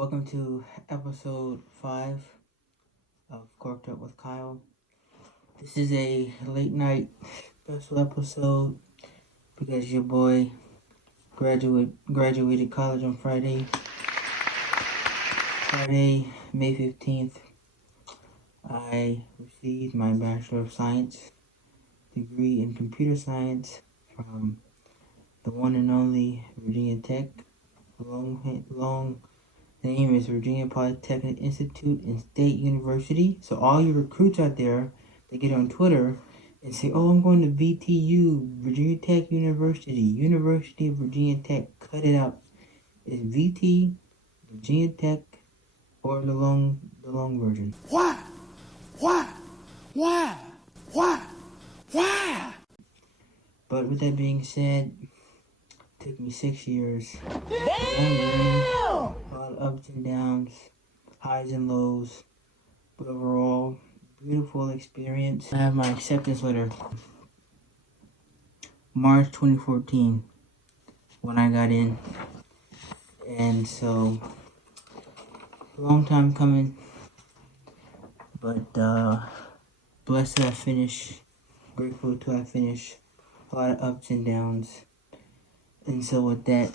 Welcome to episode 5 of Corked Up with Kyle. This is a late night special episode because your boy graduated college on Friday, May 15th. I received my Bachelor of Science degree in Computer Science from the one and only Virginia Tech. Long name is Virginia Polytechnic Institute and State University. So all you recruits out there, they get on Twitter and say, "Oh, I'm going to VTU, Virginia Tech University, University of Virginia Tech." Cut it out. It's VT, Virginia Tech, or the long version. Why? Why? Why? Why? Why? But with that being said, it took me 6 years. A lot of ups and downs, highs and lows, but overall, beautiful experience. I have my acceptance letter, March 2014, when I got in, and so long time coming, but blessed that I finished, grateful to I finished. A lot of ups and downs, and so with that,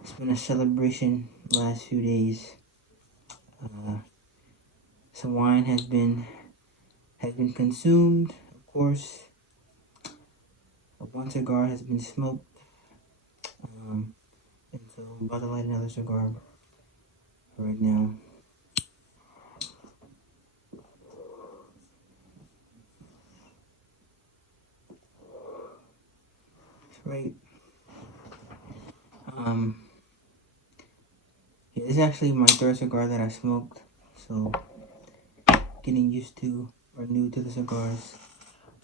it's been a celebration last few days. Some wine has been consumed, of course. One cigar has been smoked, and so I'm about to light another cigar right now. Right. Yeah, this is actually my third cigar that I smoked, so getting used to or new to the cigars.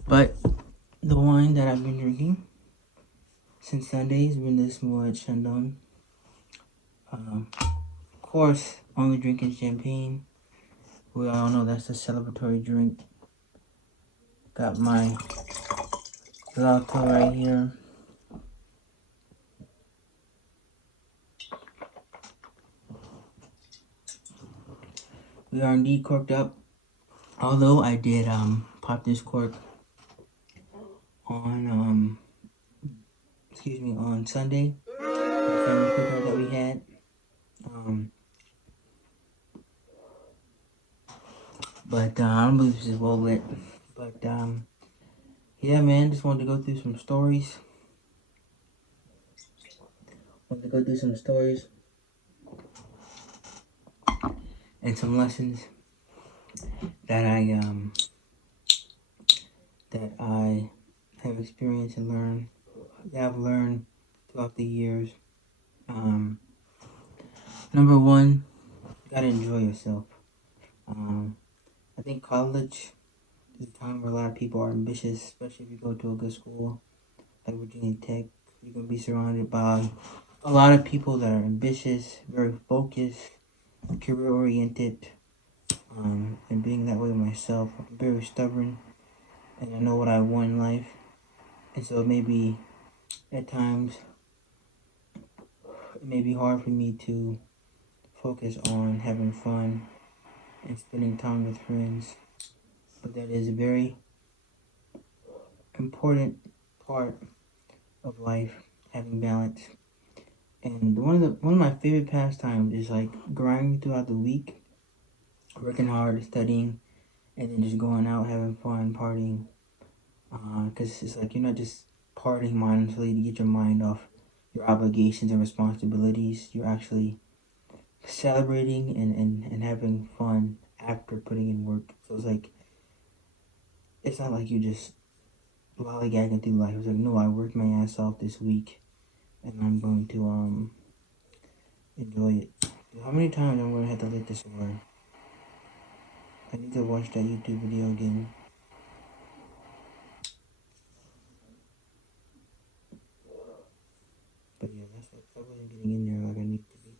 But the wine that I've been drinking since Sunday has been this Moet Chandon. Of course, only drinking champagne. We all know that's a celebratory drink. Got my gelato right here. We are indeed corked up. Although I did pop this cork on on Sunday, the family cookout that we had. But I don't believe this is well lit. But yeah, man, just wanted to go through some stories. And some lessons that I have experienced and learned. That I've learned throughout the years. Number one, you gotta enjoy yourself. I think college is a time where a lot of people are ambitious, especially if you go to a good school like Virginia Tech. You're gonna be surrounded by a lot of people that are ambitious, very focused, career oriented, and being that way myself, I'm very stubborn, and I know what I want in life, and so maybe at times it may be hard for me to focus on having fun and spending time with friends, but that is a very important part of life, having balance. And one of my favorite pastimes is like grinding throughout the week, working hard, studying, and then just going out, having fun, partying. Because it's like you're not just partying mindlessly to get your mind off your obligations and responsibilities. You're actually celebrating and having fun after putting in work. So it's like, it's not like you just lollygagging through life. It's like, no, I worked my ass off this week, and I'm going to enjoy it. How many times I'm gonna have to let this away? I need to watch that YouTube video again. But yeah, I wasn't getting in there like I need to be.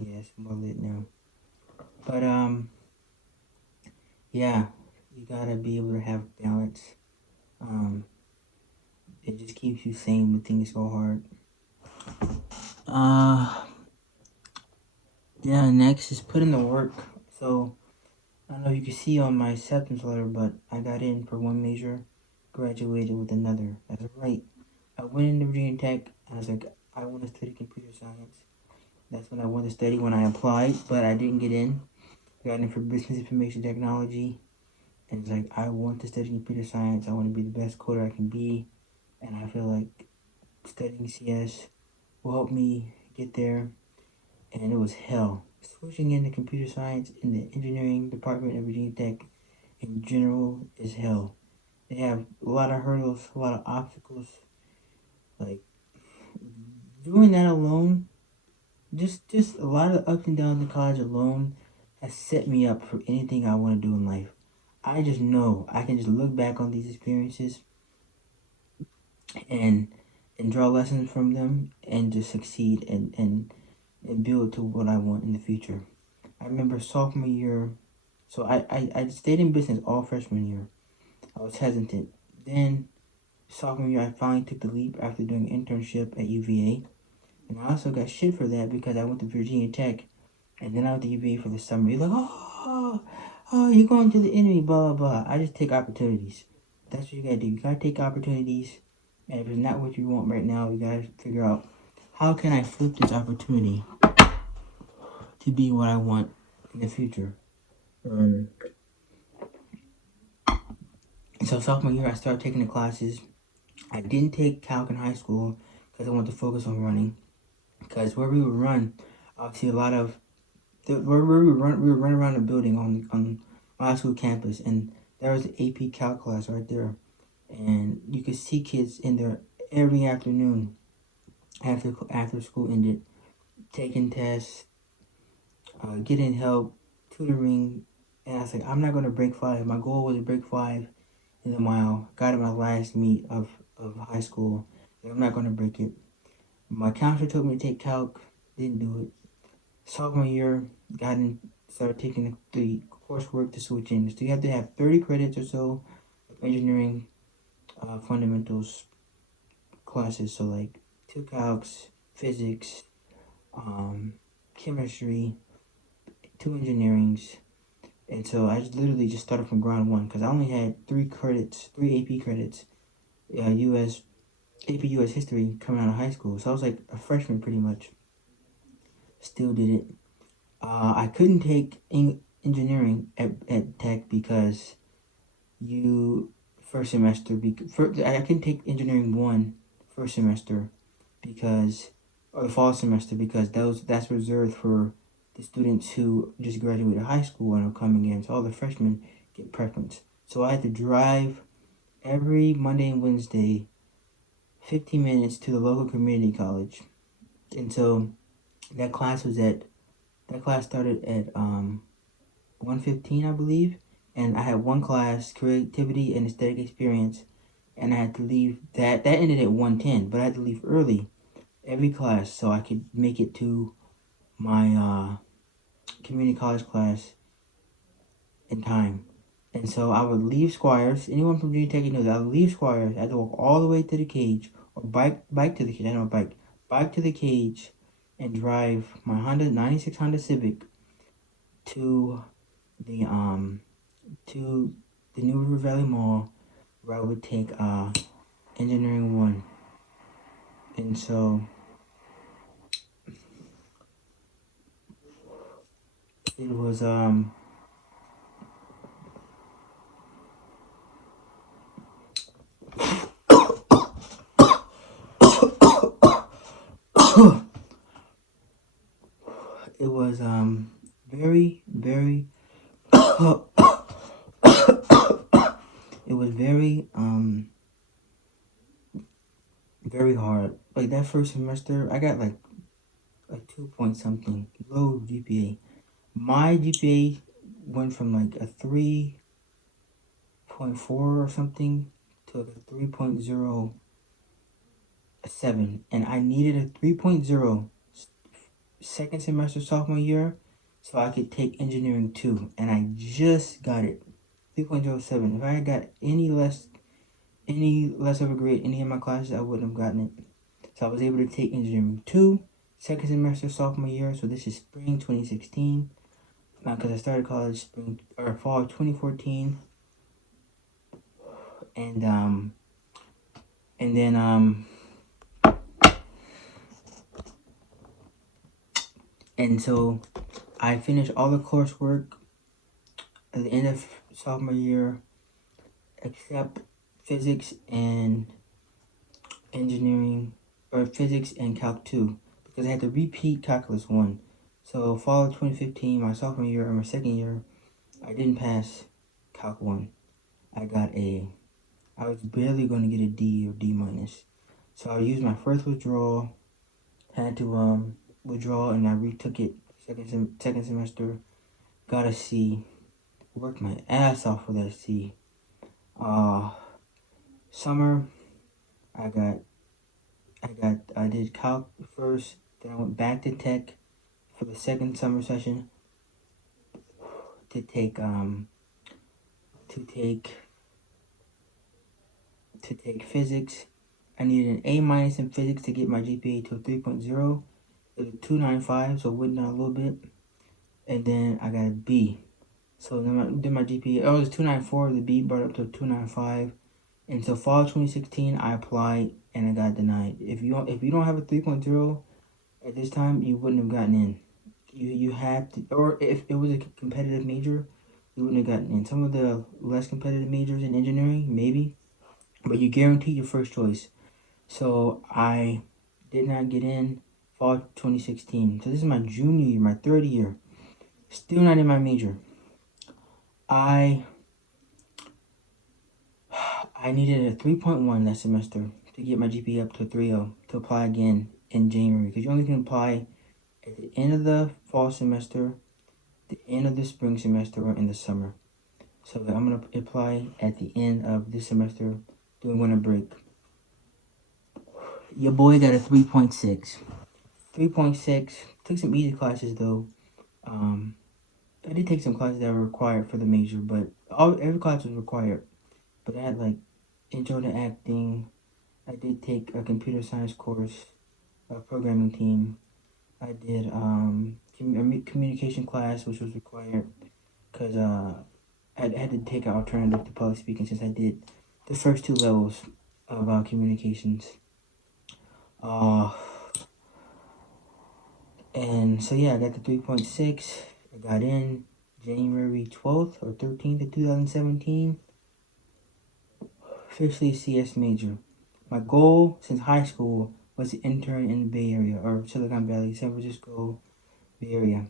Yeah, it's more lit now. But yeah, you gotta be able to have balance. It just keeps you sane when things go hard. Uh, yeah. Next is put in the work. So I don't know if you can see on my acceptance letter, but I got in for one major, graduated with another. That's right. I went into Virginia Tech. And I was like, I want to study computer science. That's what I wanted to study when I applied, but I didn't get in. I got in for business information technology, and it's like I want to study computer science. I want to be the best coder I can be, and I feel like studying CS will help me get there. And it was hell. Switching into computer science in the engineering department at Virginia Tech in general is hell. They have a lot of hurdles, a lot of obstacles. Like doing that alone, just a lot of ups and downs in college alone has set me up for anything I want to do in life. I just know I can just look back on these experiences and and draw lessons from them and just succeed and build to what I want in the future. I remember sophomore year, so I stayed in business all freshman year. I was hesitant. Then sophomore year, I finally took the leap after doing an internship at UVA. And I also got shit for that because I went to Virginia Tech and then I went to UVA for the summer. You're like, oh, you're going to the enemy, blah, blah, blah. I just take opportunities. That's what you gotta do. You gotta take opportunities. And if it's not what you want right now, you gotta figure out how can I flip this opportunity to be what I want in the future. Um, so sophomore year, I started taking the classes. I didn't take calc in high school because I wanted to focus on running. Because where we would run, obviously a lot of where we would run around the building on my high school campus, and there was an AP Calc class right there, and you could see kids in there every afternoon after school ended, taking tests, getting help, tutoring, and I was like, I'm not gonna break five. My goal was to break five in the mile. Got it my last meet of high school. Like, I'm not gonna break it. My counselor told me to take calc, didn't do it. Sophomore year, started taking the coursework to switch in. So you have to have 30 credits or so of engineering fundamentals classes. So like two calcs, physics, um, chemistry, two engineerings. And so I just literally just started from ground one because I only had three AP credits, US AP US history coming out of high school. So I was like a freshman pretty much. Still did it. I couldn't take engineering at Tech because you first semester. I couldn't take engineering one first semester because or the fall semester because that's reserved for the students who just graduated high school and are coming in. So all the freshmen get preference. So I had to drive every Monday and Wednesday, 15 minutes to the local community college, and so that class was at that class started at 1:15, I believe, and I had one class, creativity and aesthetic experience, and I had to leave that ended at 1:10, but I had to leave early every class so I could make it to my community college class in time. And so I would leave Squires. Anyone from Virginia Tech knows I would leave Squires. I had to walk all the way to the cage or bike to the cage. I know bike to the cage and drive my Honda 96 Honda Civic to the to the New River Valley Mall where I would take engineering one. And so it was it was very it was very hard. Like that first semester I got like a 2 point something low GPA. My GPA went from like a 3.4 or something to like a 3.07, and I needed a 3.0 second semester sophomore year so I could take engineering 2, and I just got it. 3.07. If I had got any less of a grade any of my classes, I wouldn't have gotten it. So I was able to take engineering 2, second semester sophomore year. So this is spring 2016. Because I started college spring or fall 2014, and and then and so I finished all the coursework at the end of sophomore year, except physics and engineering, or physics and calc 2, because I had to repeat calculus 1. So fall of 2015, my sophomore year or my second year, I didn't pass calc 1. I got I was barely going to get a D or D minus. So I used my first withdrawal, had to withdraw, and I retook it second semester, got a C, worked my ass off for that C. Summer, I got I did calc first, then I went back to tech for the second summer session to take to take to take physics. I needed an A minus in physics to get my GPA to a 3.0. It was a 295, so it went down a little bit. And then I got a B. So then my GPA, it was 294, the B brought up to 295. And so fall 2016, I applied and I got denied. If you don't have a 3.0 at this time, you wouldn't have gotten in. You have to, or if it was a competitive major, you wouldn't have gotten in. Some of the less competitive majors in engineering, maybe, but you guarantee your first choice. So I did not get in fall 2016. So this is my junior year, my third year. Still not in my major. I I needed a 3.1 that semester to get my GPA up to 3.0 to apply again in January, because you only can apply at the end of the fall semester, the end of the spring semester, or in the summer. So I'm going to apply at the end of this semester, doing winter break. Your boy got a 3.6. 3.6. Took some easy classes though. I did take some classes that were required for the major, but every class was required. But I had like intro to acting. I did take a computer science course, a programming team. I did a communication class, which was required because I had to take an alternative to public speaking since I did the first two levels of communications. Uh, and so yeah, I got the 3.6. I got in January 12th or 13th of 2017. Officially a CS major. My goal since high school was to intern in the Bay Area or Silicon Valley, San Francisco, Bay Area.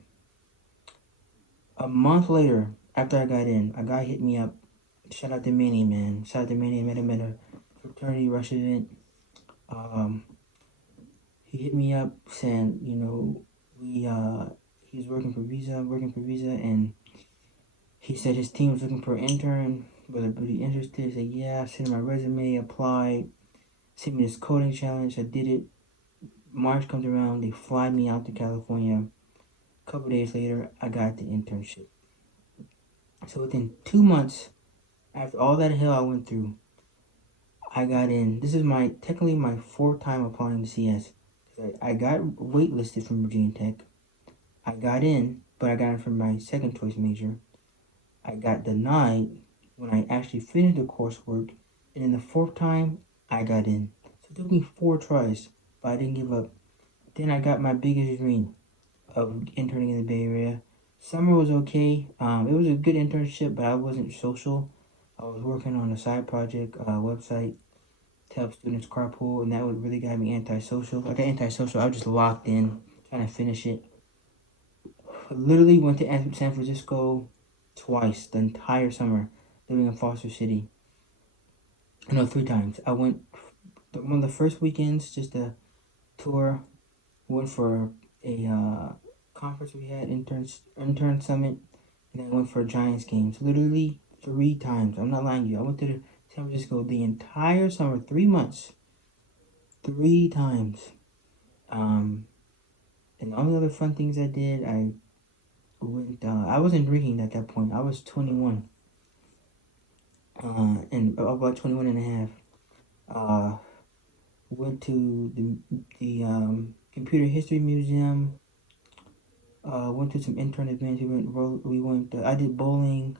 A month later, after I got in, a guy hit me up. Shout out to Manny, man. Shout out to Manny. I met him at a fraternity rush event. He hit me up saying, he was working for Visa, and he said his team was looking for an intern. Was he interested? I said, yeah. I sent him my resume, applied, sent me this coding challenge. I did it. March comes around, they fly me out to California. A couple days later, I got the internship. So within 2 months, after all that hell I went through, I got in. This is technically my fourth time applying to CS. I got waitlisted from Virginia Tech. I got in, but I got in from my second choice major. I got denied when I actually finished the coursework, and then the fourth time, I got in. So it took me 4 tries, but I didn't give up. Then I got my biggest dream of interning in the Bay Area. Summer was okay. It was a good internship, but I wasn't social. I was working on a side project website to help students carpool, and that would really got me antisocial. I got antisocial. I was just locked in, trying to finish it. I literally went to San Francisco twice the entire summer, living in Foster City. No, 3 times. I went one of the first weekends just to tour. Went for a conference we had, intern summit, and then I went for a Giants game. So literally 3 times. I'm not lying to you. I went to San Francisco the entire summer, 3 months, 3 times. And the only other fun things I did, I went. I wasn't drinking at that point. I was 21, and about 21 and a half. Went to the computer history museum. Went to some intern events. I did bowling.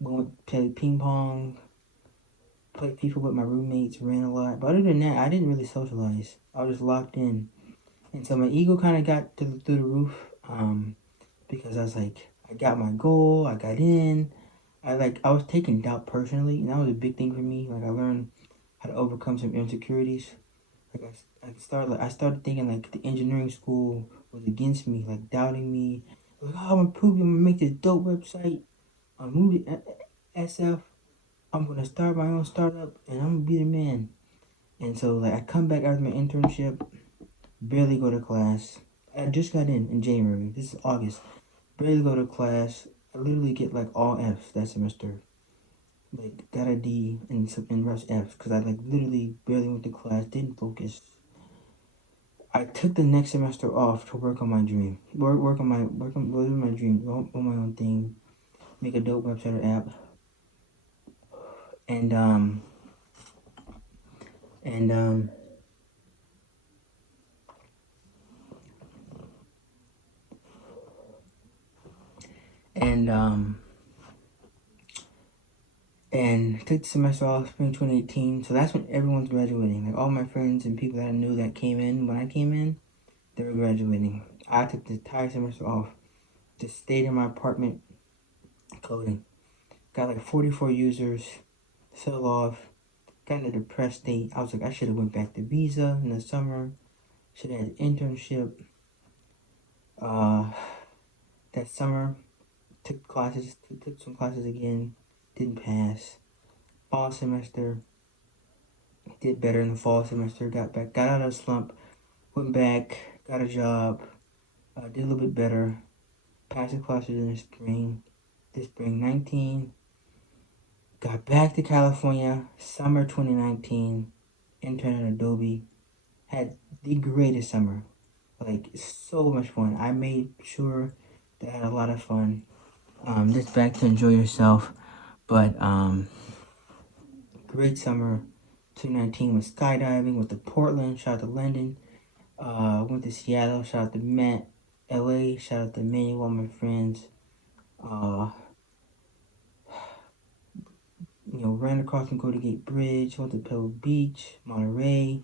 We went played ping pong. Played FIFA with my roommates. Ran a lot. But other than that, I didn't really socialize. I was just locked in, and so my ego kind of got through the roof. Because I was like, I got my goal. I got in. I was taking doubt personally, and that was a big thing for me. Like I learned how to overcome some insecurities. I started thinking like the engineering school was against me, like doubting me. Like, oh, I'm improving. I'm gonna make this dope website. I'm moving SF. I'm gonna start my own startup, and I'm gonna be the man. And so like I come back after my internship, barely go to class. I just got in January. This is August. Barely go to class. I literally get like all Fs that semester. Like got a D and rest Fs because I like literally barely went to class. Didn't focus. I took the next semester off to work on my dream. Work on my dream. On my own thing. Make a dope website or app. And and um and um and took the semester off spring 2018. So that's when everyone's graduating. Like all my friends and people that I knew that came in when I came in, they were graduating. I took the entire semester off. Just stayed in my apartment coding. Got like 44 users. Fell off. Got in a depressed state. I was like, I should have went back to Visa in the summer. Should have had an internship. Uh, that summer, took some classes again. Didn't pass. Fall semester, did better in the fall semester. Got out of the slump. Went back, got a job. Did a little bit better. Passed the classes in the spring. This spring 19. Got back to California, summer 2019. Intern at Adobe. Had the greatest summer. Like so much fun. I made sure that I had a lot of fun. Just back to enjoy yourself. But great summer. 2019 was skydiving. Went to Portland. Shout out to London. Went to Seattle. Shout out to Matt. LA. Shout out to Manuel, all my friends. Uh, ran across the Golden Gate Bridge. Went to Pebble Beach, Monterey.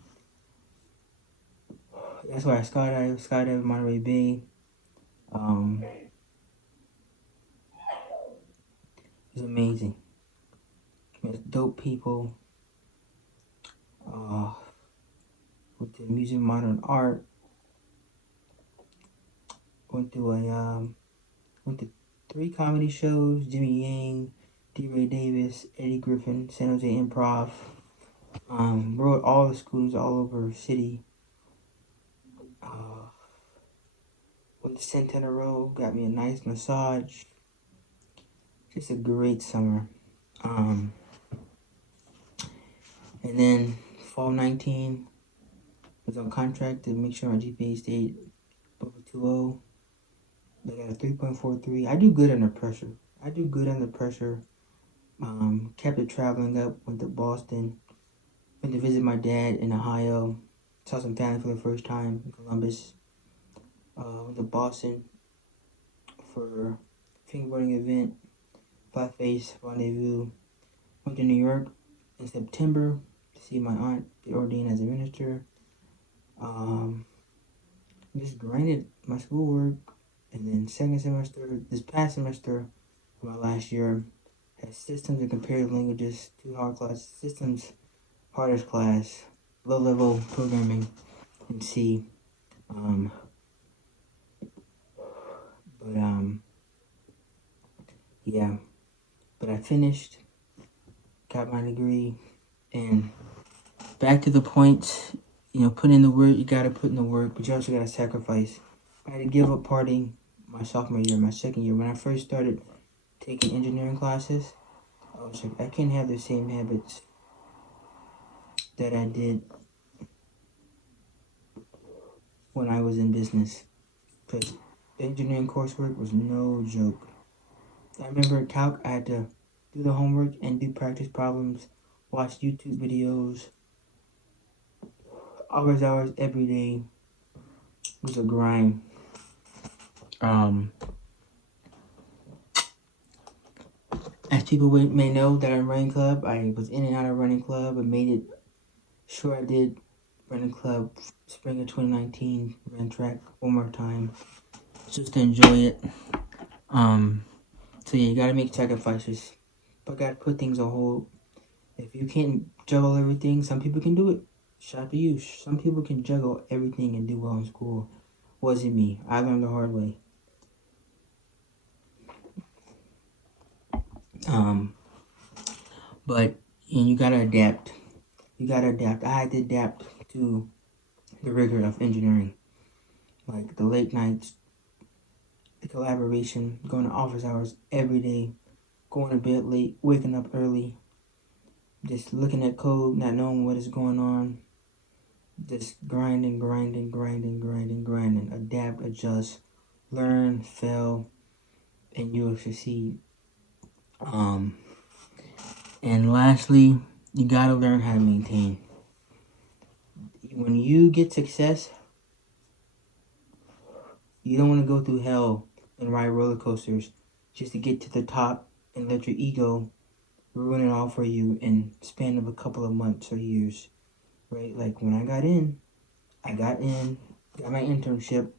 That's where I skydived in Monterey Bay. It was amazing. Met dope people. Uh, went to the Museum of Modern Art. Went to went to 3 comedy shows: Jimmy Yang, D. Ray Davis, Eddie Griffin, San Jose Improv. Rode all the scooters all over the city. Uh, went to Santana Row. Got me a nice massage. Just a great summer. Um, and then fall 19 was on contract to make sure my GPA stayed above a 2.0. They got a 3.43. I do good under pressure. Kept it traveling up. Went to Boston. Went to visit my dad in Ohio. Saw some family for the first time in Columbus. Went to Boston for a fingerboarding event. Flat Face Rendezvous. Went to New York in September to see my aunt get ordained as a minister. Just grinded my schoolwork. And then second semester, this past semester, my last year, had systems and comparative languages, 2 hard classes. Systems, hardest class, low level programming in C. Um, but yeah, but I finished, got my degree, and back to the point, put in the work. You gotta put in the work, but you also gotta sacrifice. I had to give up partying my sophomore year, my second year. When I first started taking engineering classes, I was like, I can't have the same habits that I did when I was in business, because engineering coursework was no joke. I remember calc, I had to do the homework and do practice problems, watch YouTube videos, hours every day. was a grind. Um, as people may know that I'm running club, I was in and out of running club. I made it sure I did running club spring of 2019. Ran track one more time just to enjoy it. So yeah, you gotta make sacrifices, but gotta put things on hold. If you can't juggle everything, some people can do it. Shout out to you. Some people can juggle everything and do well in school. Wasn't me. I learned the hard way. Um, but and you gotta adapt. You gotta adapt. I had to adapt to the rigor of engineering, like the late nights, the collaboration, going to office hours every day, going to bed late, waking up early, just looking at code, not knowing what is going on, just grinding, adapt, adjust, learn, fail, and you will succeed. Um, and lastly, you gotta learn how to maintain. When you get success, you don't want to go through hell and ride roller coasters just to get to the top and let your ego ruin it all for you in span of a couple of months or years, right? Like when I got in, got my internship,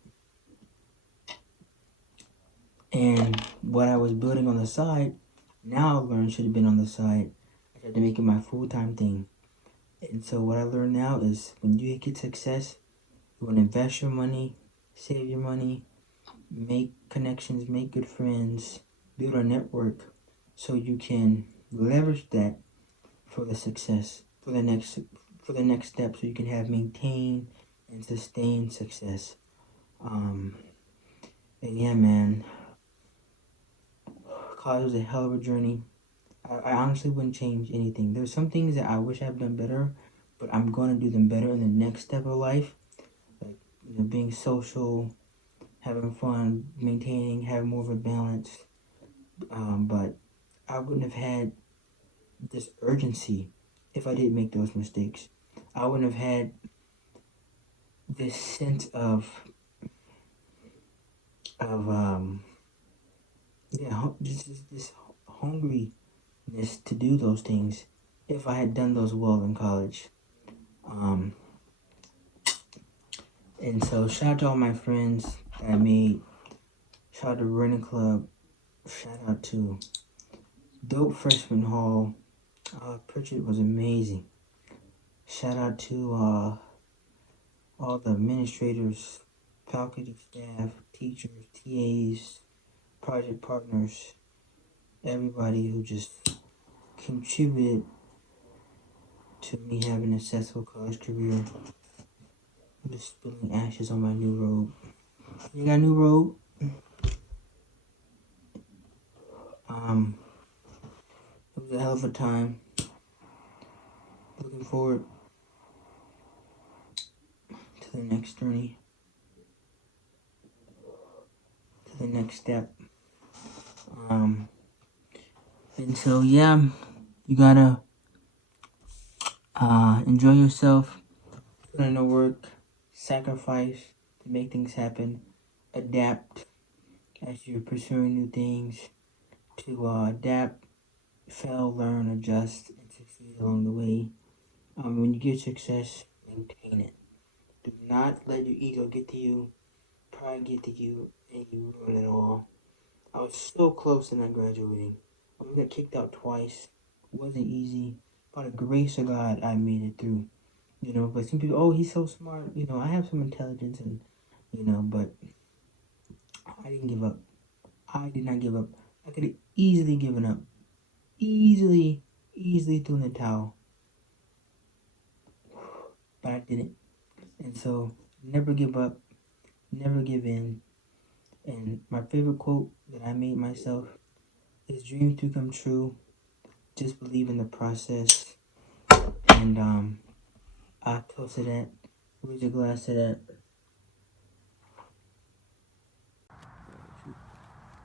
and what I was building on the side, now I learned should have been on the side. I tried to make it my full-time thing. And so what I learned now is when you get success, you want to invest your money, save your money, make connections, make good friends, build a network so you can leverage that for the success, for the next step so you can have maintain and sustain success. Um, and yeah, man, college was a hell of a journey. I honestly wouldn't change anything. There's some things that I wish I've done better, but I'm gonna do them better in the next step of life. Like, being social, having fun, maintaining, having more of a balance. But I wouldn't have had this urgency if I didn't make those mistakes. I wouldn't have had this sense of yeah, just this hungriness to do those things if I had done those well in college. Um, and so shout out to all my friends that I made. Shout out to Running Club. Shout out to Dope Freshman Hall. Pritchett was amazing. Shout out to all the administrators, faculty, staff, teachers, TAs, project partners, everybody who just contributed to me having a successful college career. I'm just spilling ashes on my new robe. You got a new robe? Um, it was a hell of a time. Looking forward to the next journey, to the next step. Um, and so yeah, you gotta enjoy yourself, put in the work, sacrifice to make things happen, adapt as you're pursuing new things, to adapt, fail, learn, adjust, and succeed along the way. When you get success, maintain it. Do not let your ego get to you, pride get to you, and you ruin it all. I was so close to not graduating. I got kicked out twice. It wasn't easy. By the grace of God, I made it through. But some people, oh, he's so smart. I have some intelligence and, but I didn't give up. I did not give up. I could have easily given up. Easily threw in the towel. But I didn't. And so, never give up. Never give in. And my favorite quote that I made myself is dreams do come true. Just believe in the process. And I toast to that. Raise a glass to that.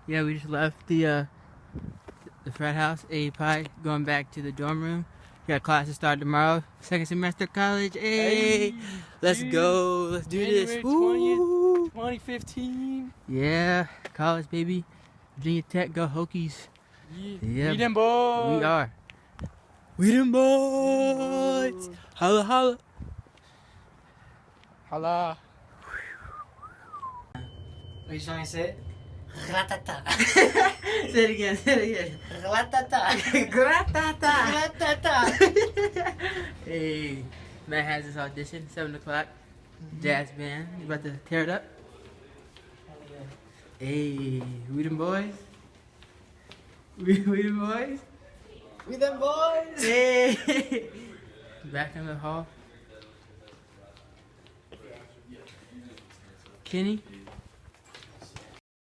Yeah, we just left the frat house, A Pie, going back to the dorm room. Got classes start tomorrow. Second semester college. Hey, let's go. Let's do this. January 20th, 2015. Yeah, college baby. Virginia Tech, go Hokies. Yeah. We them boys. We are. We them boys. Holla holla. Holla. What you trying to say? Ratata. Say it again. Say it again. Ratata. Ratata. Ratata. Hey, Matt has his audition 7 o'clock. Jazz band. You about to tear it up? Hey, we them boys. We them boys. We them boys. Hey. Back in the hall. Kenny.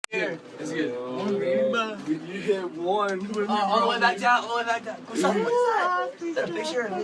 It's good. You hit one. All the way back down. All the way back down. What's up? What's up? Picture of me.